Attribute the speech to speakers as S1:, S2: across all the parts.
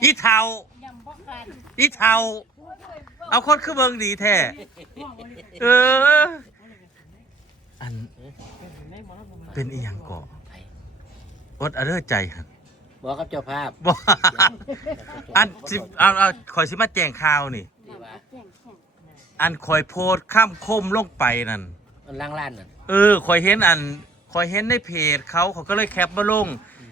S1: อีเทาอีเทาเอาคนคือเบิงดีแท้เอออันเป็นอีหยังก่ออดเด้อใจครับ
S2: บอกกับเจ้าภาพ
S1: บ่อันสิเอาคอยสิมาแจ้งข่าวนี่อันคอยโพสต์ข้ามคมลงไปนั่น
S2: มันล้างล้านน่ะ
S1: คอยเห็นในเพจเขาก็เลยแคปมาลง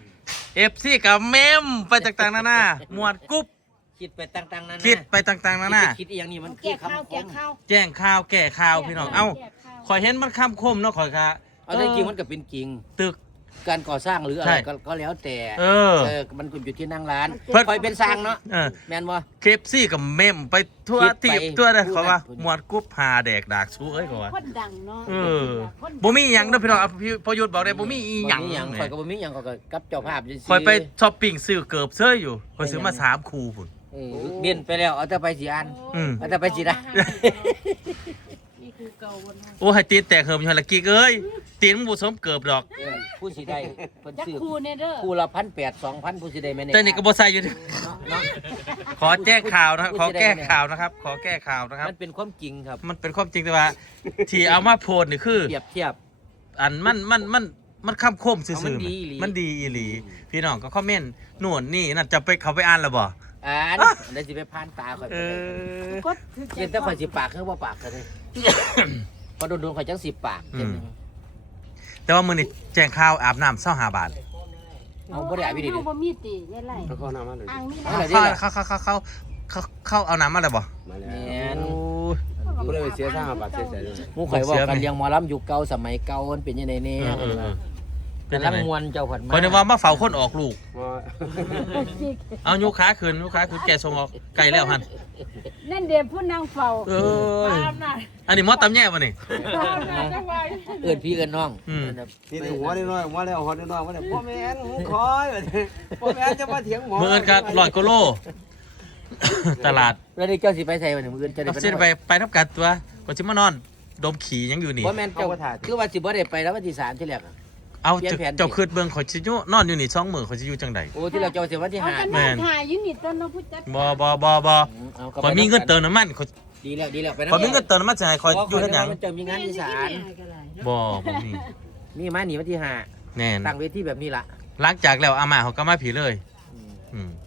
S1: FCกับเมมไปต่างๆนานาหมวดกุ๊บ
S2: คิดไปต่างๆนั่น
S1: คิดไปต่างๆนานา
S2: คิดอีหยังนี่มันคื
S3: แก่
S2: อ
S3: ข้าว
S2: คำค
S3: แก่
S2: ม
S3: ข้าว
S1: แจ้งข่าวแก้ข่าวพี่น้องเอ้าคอยเห็นมันข้ามคมเนาะคอยค่ะ
S2: เอาแต่จริงมันก็เป็นจริง
S1: ตึก
S2: การก่อสร้างหรืออะไร
S1: ใช่
S2: ก็แล้วแต่ มันอยู่ที่นั่งร้าน
S1: เพิ่น
S2: คอยเป็นสร้างเนาะ
S1: เออ
S2: แม่นบ่
S1: เคฟซี่กับเมมไปทั่ว
S2: คิดไป
S1: ทีบทั่วเลย
S2: พูด
S1: เขาว่า
S2: พูด
S1: หมวดกุ๊บหาแดกดากสู้เอ้ยเขาว่า
S3: คนดังเนาะ
S1: บ่มีอีหยังเด้อพี่น้องพี่พยุทธบอกได้บ่มีอีหยัง
S2: คอยก็บ่มีหยังก็กับเจ้าภาพจังซี่
S1: คอยไปช้อปปิ้งซื้อเกือบเสื้ออยู่คอยซื้อมา3คู่พุ่น
S2: เบียนไปแล้วเอาแต่ไปสิอัน
S1: อืม
S2: เอาแต่ไปสิได้
S3: นี่คือเก่าบน
S1: โอ้ให้ตีนแตกเหิมอยู่หั่นละกิกเอ้ยตีนมึงบ่สมเกือบดอก
S2: ผู้สิได้เพิ่น
S3: จัก
S2: ซื้อ
S3: คูเนี่ยเด้อ
S2: คู่ละ1,800 2,000ผู้สิได้แม่น
S1: แต่นี่ก็บ่ใส่อยู่ดิ
S2: เนาะ
S1: ขอแจ้งข่าวนะครับขอแก้ข่าวนะครับ ขอแก้ข่าวนะครับ
S2: มันเป็นความจริงครับ
S1: มันเป็นความจริงแต่ว่า ที่เอามาโพสต์นี่คือ
S2: เปรียบเทียบ
S1: อันมันคำคมซื่อ
S2: เอามันดีอีหลี
S1: ๆมันดีอีหลี พี่น้องก็คอมเมนต์นู่นนี่นั่นจะไปเขาไปอ่านแล้วบ่
S2: อ่านแล้วสิไปผ่านตาข่อย
S1: เอ
S2: ไป
S1: อ
S3: กดคือ
S2: เป็นแต่ข่อยสิปากคือบ่ปากกันเลยพอโดนๆข่อยจังสิปาก
S1: อืม แต่ว่ามื้อนี้แจ้งข่าวอาบน้ำ25 บาท
S2: เอาบ่ได้อาบพี่ดิ
S3: เฮาบ่มีติยายไล่
S4: แล้วก็น้ำมาเลย
S3: อ่างมี
S2: เอา
S3: น้ำ
S2: ล่ะดิ
S1: เข้าเอาน้ำมาเลยบ่
S4: มาแล้
S2: แม่
S4: วน ก็เลยเสียสร้างบาทเสียใจเลย
S2: หมู่ข่อยเว้ากันเลี้ยงหมอลำยุคเก่าสมัยเก่ามันเป็นยังไงแน่
S1: เออ
S2: กำลังมวนเจ้าผัดมา
S1: คนนึกว่ามาเฝ้าคนออกลูก
S4: ว่า
S1: เอายุค้าคืนแกส่งออกไกลแล้วหัน
S3: นั่นเดี๋ยวผู้นางเฝ้า
S1: เอ้ยอันนี้มอตำแย่ป่ะนี่
S2: เอิ้นพี่เอิ้นน้อง
S1: อืม
S4: นี่หัวนิดหน่อยหัวแล้วหัวนิดหน่อยว่าเนี่ยพ่อแม่นหูคอยแบบนี้พ่อแม่นจะมาเถียงหมอ
S1: เมื่อเอินก็100 กว่าโล ตลาด
S2: แล้วนี่เจ้าสิไปใส่วันนี้มื้ออื่นจะได้
S1: เอาเส้นไปทับกันตัวก็จะมานอน ดมขี่ยังอยู่นี่
S2: บ่แม่นเจ้าคือว่าสิบ่ได้ไปแล้ววันที่3ที่แรกอะ
S1: เอา
S2: เปลี่ยนแผน
S1: เจ้าคืดเบิ่งข่อยสิอยู่นอนอยู่นี่2 มื้อข่อยสิอยู่จังใด
S2: โอ้ที่แรกเจ้าสิวันที่
S3: เอา
S2: 5
S3: กัน
S1: แม่
S3: มาน ถ่ายอยู่นี่ต้นเนาะผู้จัด
S1: บ่
S2: เอาก็
S1: ข่อยมีเงินเติมน้ำมันข่อย
S2: ดีแล้วไป
S1: ข่อยมีเงินเติมน้ำมันจะให้ข่อยอยู่ทั้งหยัง
S2: มันจะมีงานที่ศาล
S1: บ่มี
S2: มีมาหนีวันที่
S1: แน่น
S2: 5ตั้งเวทีแบบนี้ล่ะ
S1: หลังจากแล้วอาม่าเขาก็มาผีเลยอืม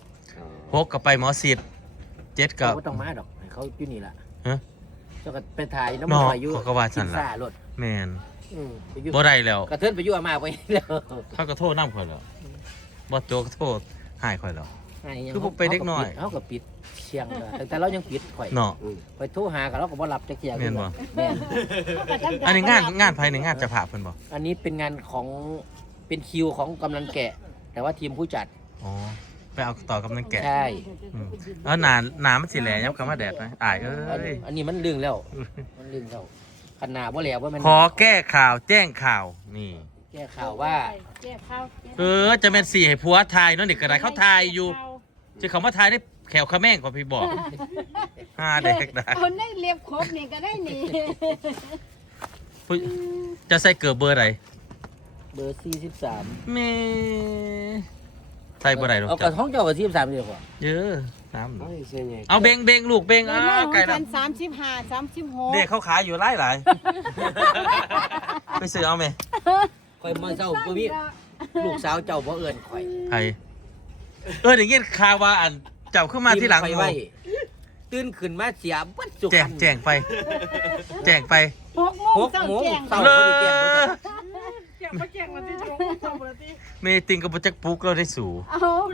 S1: 6ก็ไปหมอศิษย์7ก็
S2: บ่ต้องมาดอกให้เขาอยู่นี่ล่ะ
S1: ฮะ
S2: เจ้าก็ไปถ่ายน้ำ
S1: เนาะ
S2: มันอยู่
S1: เขาก็ว่าซั่นล่ะ
S2: ซ่ารถ
S1: แม่น
S2: ไปอยู่
S1: บ่ได้แล้ว
S2: กระเทินไปอยู่อามาไปแล้ว
S1: เขาก็โทษน้ำข่อยแล้วบ่โจก็โทษหายข่อยแล้ว
S2: ให้
S1: คือผมไปเด็กน้อย
S2: เขาก็ปิดเชียงเลยแต่เรายังปิดข่อย
S1: เนาะ
S2: ข่อยโทรหากันเราก็บ่รับจักเที่ย
S1: แม่นบ่
S2: แม่น
S1: อันนี้งานภายในงานจะผ่าเพิ่นบ่
S2: อันนี้เป็นงานของเป็นคิวของกำนันแกะ แต่ว่าทีมผู้จัด
S1: อ๋อไปเอาต่อกับนั่นแกะ
S2: ใช่
S1: อืมแล้วหนามันสิแหลยับคำว่าแดดนะอายเอ้ย
S2: อันนี้มันลึงแล้วมันลึงแล้วขนาดว่าแล้วว่ามัน
S1: ขอแก้ข่าวแจ้งข่าวนี่
S2: แก้ข่าวว่า
S3: แก้ข้าว
S1: จะเป็นสี่ให้ผัวทายเนาะนี่กระไรเขาทายอยู่จะเขามาทายได้แขวขะแม่งกว่าพี่บอก5 แดกได้
S3: เอาในเรียบครบนี่ก็ได้นี่
S1: ผู้จะใส่เกือบเบอร์ไหน
S2: เบอร์43
S1: แม่ใส่เบอร์ไหนหรอก
S2: เอาก
S1: จ้ะ
S2: ระท้องเจ้ากับ43เดียวกว่า
S1: เยอะน้ำ
S4: เฮ้ยเสียไง
S1: เอาเบงลูกเบงไก่ละ
S3: 35 36
S1: เด็กเขาขายอยู่หลายไปซื้อเอาไหม
S2: ข่อยมาเจ้าบ่มีลูกสาวเจ้าบ่เอิ้นข่อย
S1: ไอ้อย่างเงี้ยข่าวว่าอันเจ้าขึ้นมาที่หลัง
S2: ไป
S1: หมู่
S2: ไว้ตื่นขึ้นมาเสียบัดจุก
S1: แจ้งไปแจ้งไป
S3: 6 โมง
S2: 6
S3: เช้า
S2: โมง
S3: แจ้ง
S2: เช้า
S1: เล
S2: บ่ได้แจ้งบ่ได้
S1: เมติงกับโปรเจกต์ปุ๊กเราได้สู่
S3: เอา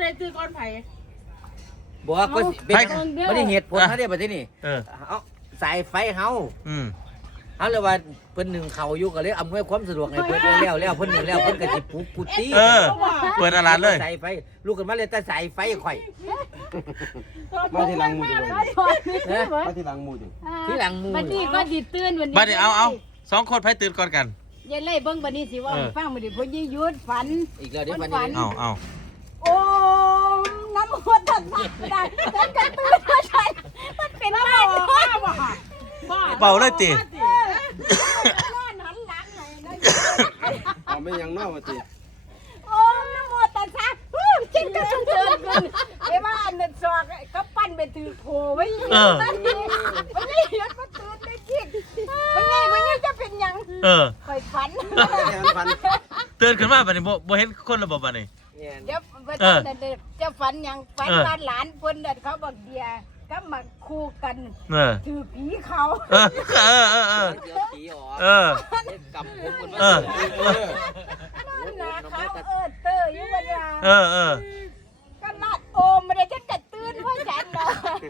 S2: บอกว่าก็สิเป็น
S1: ไป
S2: บ่ได้เหตุผลเฮาได้บัดนี้
S1: เออ
S2: เอาสายไฟเฮา
S1: อืม
S2: เอาเลยว่าเพิ่นหนึ่งเขาอยู่ก็เลยอำนวยความสะดวกให้เพิ่นแล้วเพิ่นหนึ่งแล้วเพิ่นก็สิปลุกกุฏิ
S1: เปิดอาลานเลย
S2: สายไฟลูกกันมาเลยแต่สายไฟข่อย
S4: มาที่หลังมูดิ
S2: นะ
S4: มาที่หลังมูดิ
S2: ที่หลังหมู่
S3: บัดนี้ก็สิตื่นวันนี้
S1: บัดนี้เอา2 คนไพ่ตื่นก่อนกัน
S3: ยายไล่เบิ่งบัดนี้สิว่าฟังบัดนี้เพราะยี่ยุดฝัน
S2: อีกแล้วเดี๋ยววัน
S3: ฝั
S2: นี้
S3: น
S1: เอา
S3: โอ้น้ำหัวตัดไม่ได้ฉันจะตื่นมาใช่มันเป็นบ้าบ้า
S1: เป่าเลยติ
S3: นอนหันหลังเลยนะ
S4: เอาไม่ยังนอกมาตี
S3: โอ้น้ำหัวตัดซะกินก็ต้องเดินขึ้นไอ้ว่าอันนั้นซอกก็ปั้นไปถือโผไว้อยู่มันนี่เห็นมันตื่นได้กินมันไงจะเป็นยังคอยฝัน
S1: ตื่นขึ้นมาบัดนี้บ่เห็นคนระบบบัดนี้
S3: เดี๋ยวจะฝันยังฝันว่าหลานเพิ่นเขาบอกเดียก็มาคู่กันถือผีเขา
S2: เดี๋ยวผีออกกำผมมัน
S3: นั่นนะเขาเตออยู่บนราง ก็ลาดโอมไม่ได้ฉันจะตื่นเพราะฉันเนาะ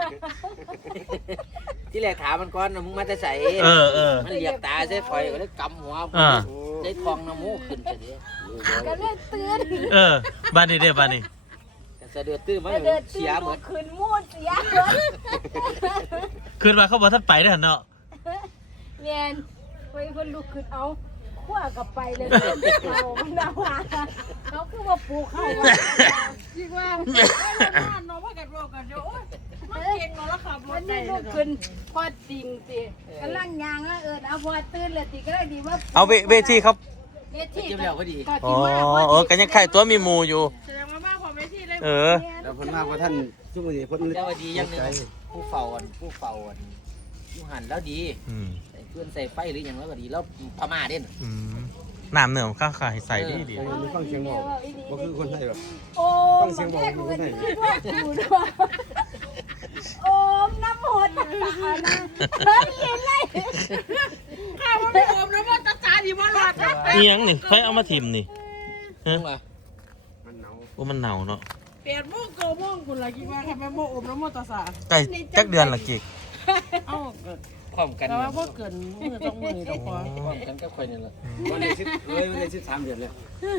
S2: ที่แรกถามมันก่อนมึงมาจะใส่มันเหลียกตาใส่คอยก็เลยกำหัวใส่ทองน้ำมูกขึ้นไปดิ
S3: ก็เลยตื่น
S1: บ้านนี้เด้บ้านนี้
S2: จะเดือดตื้นมั้ยเสียหมด
S3: คืนมูดเสียหมด
S1: คืนมาเขาบอกท่านไปได้หันเนาะ
S3: เนี่ยไปคนลุกขึ้นเอาขั้วกลับไปเลยเอามันเอาเขาคือว่าปูเข้าจริงว่าน้องว่ากันบอกกันเดี๋ยวมันเก่งเนาะแล้วขับรถได้ลุกขึ้นพอจริงสิกำลังยางเอาพอตื่นเลยติก็ได้ดีว่า
S1: เอาเวทีครับ
S3: เวที
S2: เจียวก็ดี
S1: อ๋อกันยังไข่ตัวมีมูอยู่
S3: แสดงว่ามากกว่าเวทีเลย
S4: แล้วเพิ่นมาว่าท่านซุมื้อนี้เพิ่น
S2: เจ้าดีอย่างนึงผู้เฝ้าผู้หันแล้วดีใส่เพื่อนใส่ไฟหรืออย่างแล้วก็ดีแล้วพม่าเด่น
S1: น้ำเหนือข้าวไข่ใส่ดี
S4: มีฟังเสียงบอกบ่คือคนไทยแบบ
S3: โอ้ฟังเสียงบอกมันคิดว่าถูด้วยโอ้น้ำหดตานะเฮ้ยเห็นเลยข้าวไม่โอมน้ำหดตาดีมากเลย
S1: เอียงนี่ใครเอามาทิมนี่ฮะ
S4: มันหนาว
S1: โอ้มันหนาวเนาะ
S5: เปลี่ยนโม่โกโม่คุณละคิดว่าแค่แม่โม่อมน้ำโมตสา
S1: ใกล้จักเดือนละกิก
S5: เอ้า
S2: ความกัน
S5: แต่ว่าพวกเกินมือต้องมือต้องขอ
S2: ความกันก็ค่อยนี่แหละ
S4: วันนี้วันนี้13เดือนแล้ว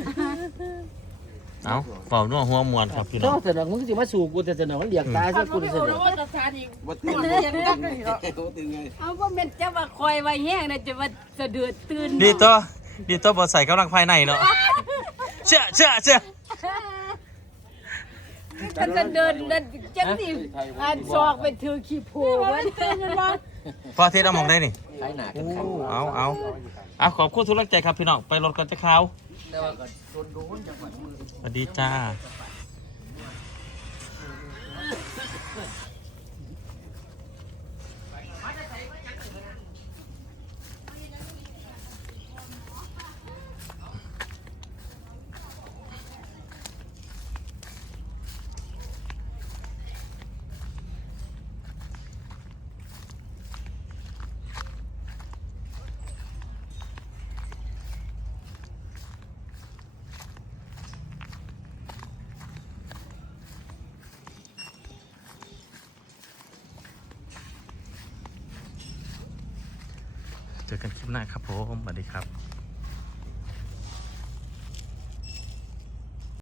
S1: เอาเป่านัวหัวมวนครับพี่น้
S2: ต้
S1: อ
S2: อง งเสนอมึงสิมาสู่กูแต่เสนอมันเหลียกตา
S5: ถ้า
S2: ใส่
S5: คุ
S2: กู
S5: ณไม่
S2: เส
S5: โอน
S2: อ
S5: น้ำโมตสาอีก
S4: บ่ตื่น
S5: ยังได้กันอีกเหรอ
S4: บ่ตื่นไง
S3: เอาว่ามันจะมาคอยไว้แห้งนะจะมาสะเดือดตื่น
S1: ดีตัวบอใส่กำลังภายในเนาะเชื่อ
S3: ก็จะเดินจังสิซอกไปถือขี้โผล่วะ
S1: พอเทศเอาหมองได้นี่
S2: ใช้หนากัน
S1: เอาขอบคุณทุกท่านใจครับพี่น้องไปรถกันจะเข้า
S2: แต่ว่าก็โดนจังหวัดมือ
S1: สวัสดีจ้าเจอกันคลิปหน้าครับผมสวัสดีครับ